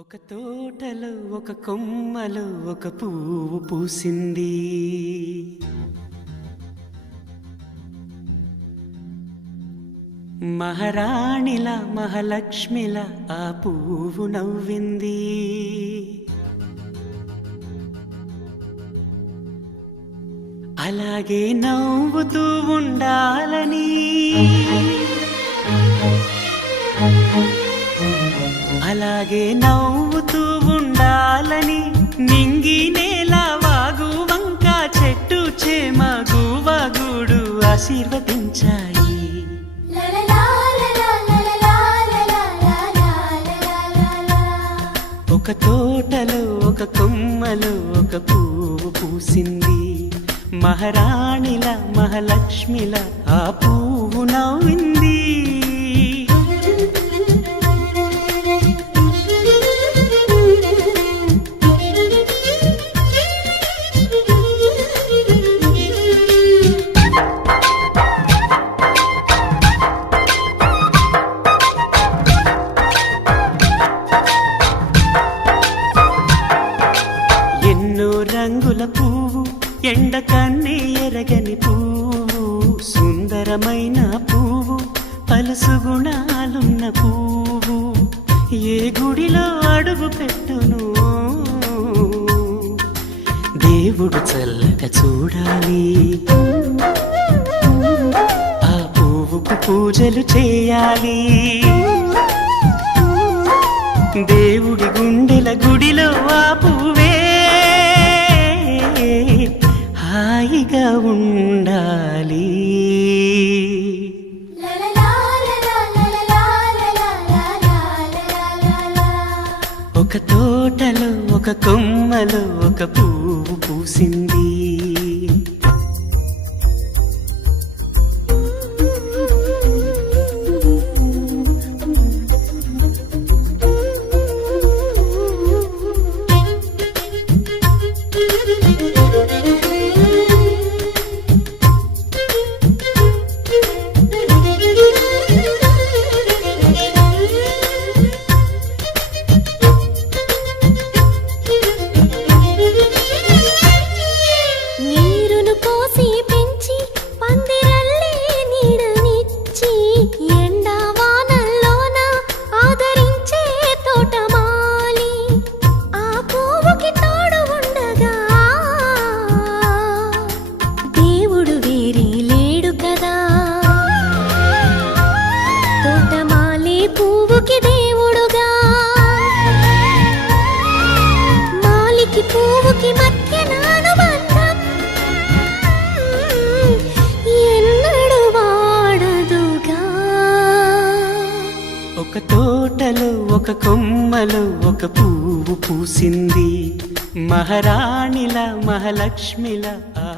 ఒక తోటలో ఒక కొమ్మలో ఒక పువ్వు పూసింది. మహారాణిలా మహాలక్ష్మిలా ఆ పువ్వు నవ్వింది. అలాగే నవ్వుతూ ఉండాలని, అలాగే నవ్వుతూ ఉండాలని నింగి నేల వాగు వంక చెట్టు చేమ గువగూడు ఆశీర్వదించాయి. ఒక తోటలో ఒక కొమ్మలో ఒక పువ్వు పూసింది. మహారాణిలా మహాలక్ష్మిలా ఆ పువ్వు నవ్వింది. రంగుల పువ్వు, ఎండ కన్నే ఎరగని పువ్వు, సుందరమైన పువ్వు, పలుసు గుణాలున్న పువ్వు, ఏ గుడిలో అడుగు పెట్టును దేవుడు చల్లగా చూడాలి. ఆ పువ్వుకు పూజలు చేయాలి. దేవుడి గుండెల గుడిలో ఆ పువ్వే హాయిగా ఉండాలి. ఒక తోటలో ఒక కొమ్మలో ఒక పువ్వు పూసింది. ఒక తోటలో ఒక కొమ్మలో ఒక పువ్వు పూసింది. మహారాణిలా మహాలక్ష్మిలా ఆ